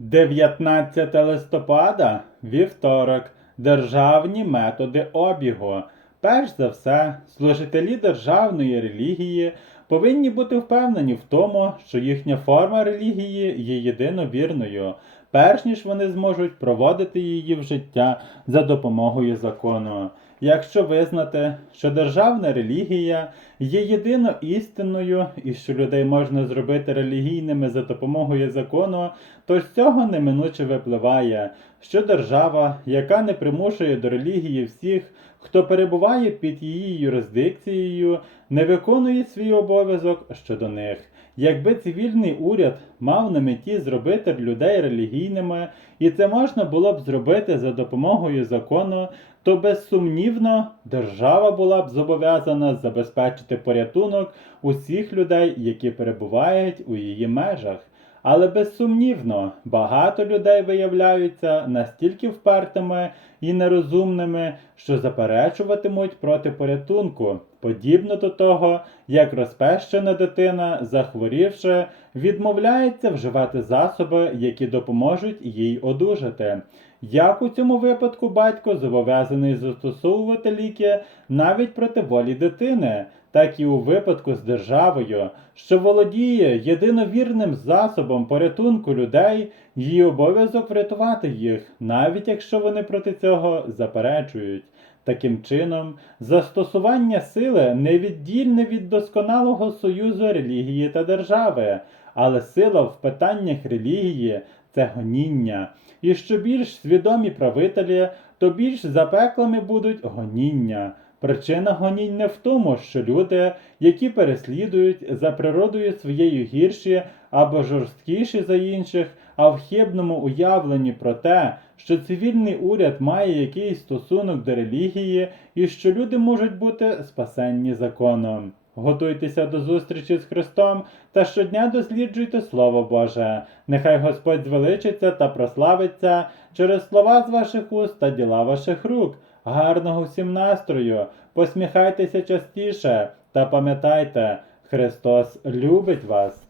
19 листопада, вівторок, державні методи обігу. Перш за все, служителі державної релігії повинні бути впевнені в тому, що їхня форма релігії є єдиновірною, перш ніж вони зможуть проводити її в життя за допомогою закону. Якщо визнати, що державна релігія є єдино істинною і що людей можна зробити релігійними за допомогою закону, то з цього неминуче випливає, що держава, яка не примушує до релігії всіх, хто перебуває під її юрисдикцією, не виконує свій обов'язок щодо них. Якби цивільний уряд мав на меті зробити людей релігійними, і це можна було б зробити за допомогою закону, то безсумнівно держава була б зобов'язана забезпечити порятунок усіх людей, які перебувають у її межах. Але безсумнівно, багато людей виявляються настільки впертими і нерозумними, що заперечуватимуть проти порятунку, подібно до того, як розпещена дитина, захворівши, відмовляється вживати засоби, які допоможуть їй одужати. Як у цьому випадку батько зобов'язаний застосовувати ліки навіть проти волі дитини, так і у випадку з державою, що володіє єдиновірним засобом порятунку людей, її обов'язок врятувати їх, навіть якщо вони проти цього заперечують. Таким чином, застосування сили невіддільне від досконалого союзу релігії та держави, але сила в питаннях релігії це гоніння. І що більш свідомі правителі, то більш запеклими будуть гоніння. Причина гонінь не в тому, що люди, які переслідують за природою своєю гірші або жорсткіші за інших, а в хибному уявленні про те, що цивільний уряд має якийсь стосунок до релігії і що люди можуть бути спасенні законом. Готуйтеся до зустрічі з Христом та щодня досліджуйте Слово Боже. Нехай Господь звеличиться та прославиться через слова з ваших уст та діла ваших рук. Гарного всім настрою, посміхайтеся частіше та пам'ятайте, Христос любить вас.